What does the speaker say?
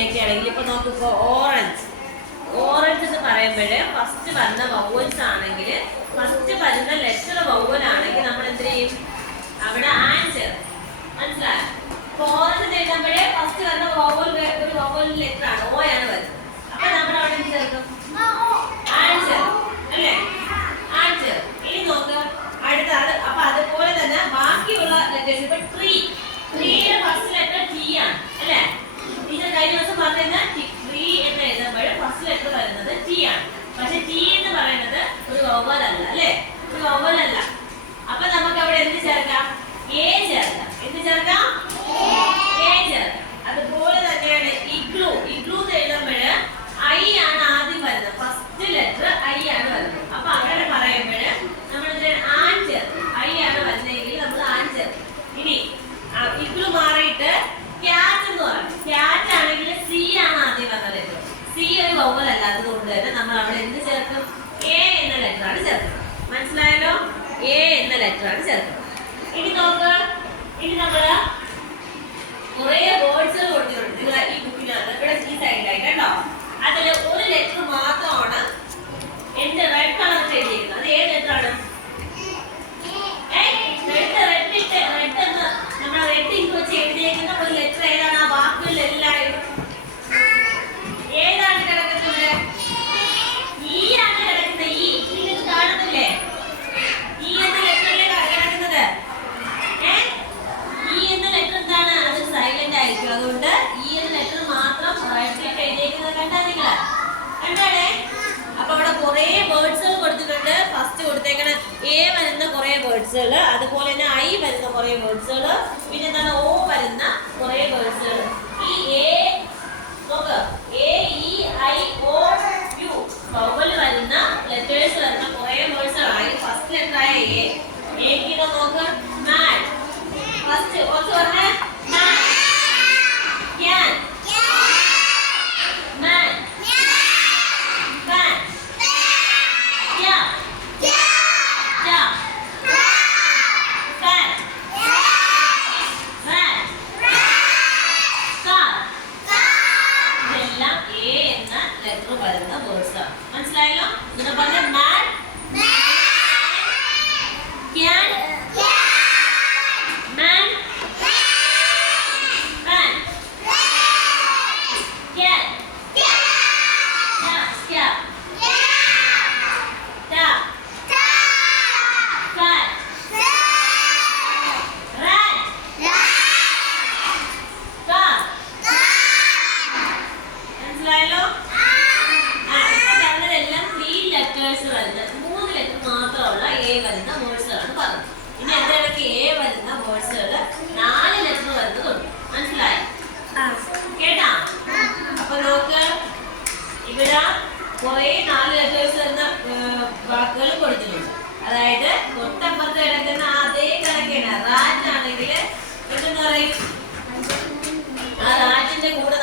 സമയമൊക്കെ ആണെങ്കിൽ ഇപ്പൊ നോക്കിപ്പോ ഓറഞ്ച് എന്ന് പറയുമ്പോഴേ ഫസ്റ്റ് വരുന്ന വവ്വൽസ് ആണെങ്കിൽ ഫസ്റ്റ് വരുന്ന ലെറ്റർ വവ്വൽ ആണെങ്കിൽ നമ്മൾ എന്ത് ചെയ്യും? അവിടെ ആൻസർ മനസ്സിലായോ? ഓറഞ്ച് എഴുതുമ്പോഴേ ഫസ്റ്റ് വരുന്ന വവ്വൽ ഒരു വവ്വൽ ലെറ്റർ ആണ്, ഓ ആണ് വരുന്നത്. അപ്പൊ നമ്മൾ അവിടെ എന്ത് ചേർക്കും? ആൻസർ അല്ലേ? ആൻസർ. ഇനി നോക്ക് അടുത്തത്. അപ്പൊ അതുപോലെ തന്നെ ബാക്കിയുള്ള ലെറ്റേഴ്സ് ഇപ്പൊ ട്രീയുടെ ഫസ്റ്റ് ലെറ്റർ ടി ആണ് അല്ലേ? ടീച്ചർ കഴിഞ്ഞ ദിവസം പറഞ്ഞ ട്രീ എന്ന് എഴുതുമ്പോൾ ഫസ്റ്റ് ലെറ്റർ വരുന്നത് ടി ആണ്. പക്ഷെ ടി എന്ന് പറയുന്നത് ഒരു വവ്വൽ അല്ല അല്ലേ? ഒരു വവ്വൽ അല്ല. അപ്പൊ നമുക്ക് അവിടെ എന്ത് ചേർക്കാം? എ ചേർക്കാം. എന്ത് ചേർക്കാം? എ ചേർക്കാം. അതുപോലെ തന്നെയാണ് ഇഗ്ലൂ എന്ന് എഴുതുമ്പോൾ ഐ ആണ് ആദ്യം വരുന്നത്, ഫസ്റ്റ് ലെറ്റർ ഐ ആണ് വരുന്നത്. അപ്പൊ അങ്ങനെ പറയുമ്പോൾ നമ്മൾ ആൻ ചേർക്കും. ഐ ആണ് വരുന്നതെങ്കിൽ നമ്മൾ ആൻ ചേർക്കും. ഇനി ഇഗ്ലൂ മാറിയിട്ട് ക്യാറ്റ് എന്ന് പറയും. ക്യാറ്റ് ആണെങ്കിൽ സി ആണ് ആദ്യം വന്ന ലെറ്റർ. സി ഒരു വവ്വൽ അല്ലാത്തത് കൊണ്ട് തന്നെ നമ്മൾ അവിടെ എന്ത് ചേർക്കും? എ എന്ന ലെറ്റർ ആണ് ചേർക്കുന്നത്. മനസ്സിലായല്ലോ? എ എന്ന ലെറ്റർ ആണ് ചേർക്കുന്നത്. ഇനി നോക്ക്, ഇനി നമ്മള് കുറെ വേർഡ്സുകൾ കൊടുത്തിട്ടുണ്ട് നിങ്ങൾ ഈ ബുക്കിനകത്ത്. ഇവിടെ ഈ സൈഡിലായിട്ട് കേട്ടോ, അതില് ഒരു ലെറ്റർ മാത്രമാണ് എന്റെ റെഡ് കളർ എഴുതിയിരിക്കുന്നത്. അത് ഏത് ലെറ്റർ ആണ്? റെഡ് എന്ന് നമ്മൾ റെഡ് ഇങ്ക് വെച്ച് എഴുതിയിരിക്കുന്ന ഒരു ലെറ്റർ ഏതാണ്? ആ വാക്കുകളിലെല്ലാം ഏതാണ് കിടക്കുന്നത്? ഈ ആണ് കിടക്കുന്നത്. ഈ നിങ്ങൾക്ക് കാണുന്നില്ലേ? ഈ എന്ന ലെറ്ററിലെ കിടക്കുന്നത്. ഈ എന്ന ലെറ്റർ എന്താണ്? അത് സൈലന്റ് ആയിരിക്കും. അതുകൊണ്ട് ഈ എന്ന ലെറ്റർ മാത്രം റൈറ്റിലേക്ക് എഴുതിയിരിക്കുന്നത് കണ്ടാ നിങ്ങള്? കണ്ടാടേ? അപ്പൊ അവിടെ കുറെ വേർഡ്സുകൾ കൊടുത്തിട്ടുണ്ട്. ഫസ്റ്റ് കൊടുത്തേക്കണ എ വരുന്ന കുറെ വേർഡ്സുകൾ, അതുപോലെ തന്നെ ഐ വരുന്ന കുറെ വേർഡ്സുകൾ, പിന്നെ എന്താണ് ഓ വരുന്ന കുറെ വേർഡ്സുകൾ. ഈ എ നോക്ക്, A E I O U vowel വരുന്ന ലെറ്റേഴ്സ് വരുന്ന കുറെ വേർഡ്സുകളായി. ഫസ്റ്റ് ലെറ്റർ ആയ എ നോക്ക്, മാൻ. ഫസ്റ്റ് കുറച്ച് പറഞ്ഞേ, man, can, man, fan, yeah, yeah, fan, fan, car. ഇതെല്ലാം എ എന്ന ലെറ്റർ വരുന്ന വേർഡ്സ് ആണ്. മനസ്സിലായല്ലോ? ഇതിനെ പറഞ്ഞ man, can, man, fan, can, ഇനി എന്തൊക്കെ എ വരുന്ന വേർഡ്സുകൾ 4 ലെറ്റർ വരുന്നതുണ്ട്. മനസ്സിലായോ? കേട്ടാ? അപ്പൊ നോക്ക്, ഇവിടെ കുറെ 4 ലെറ്റേഴ്സ് വരുന്ന വാക്കുകൾ കൊടുത്തിട്ടുണ്ട്. അതായത് തൊട്ടപ്പുറത്ത് കിടക്കുന്ന അതേ കണക്കാണ്. റാറ്റ് ആണെങ്കിൽ എന്തെന്ന് പറയും? ആ റാറ്റിന്റെ കൂടെ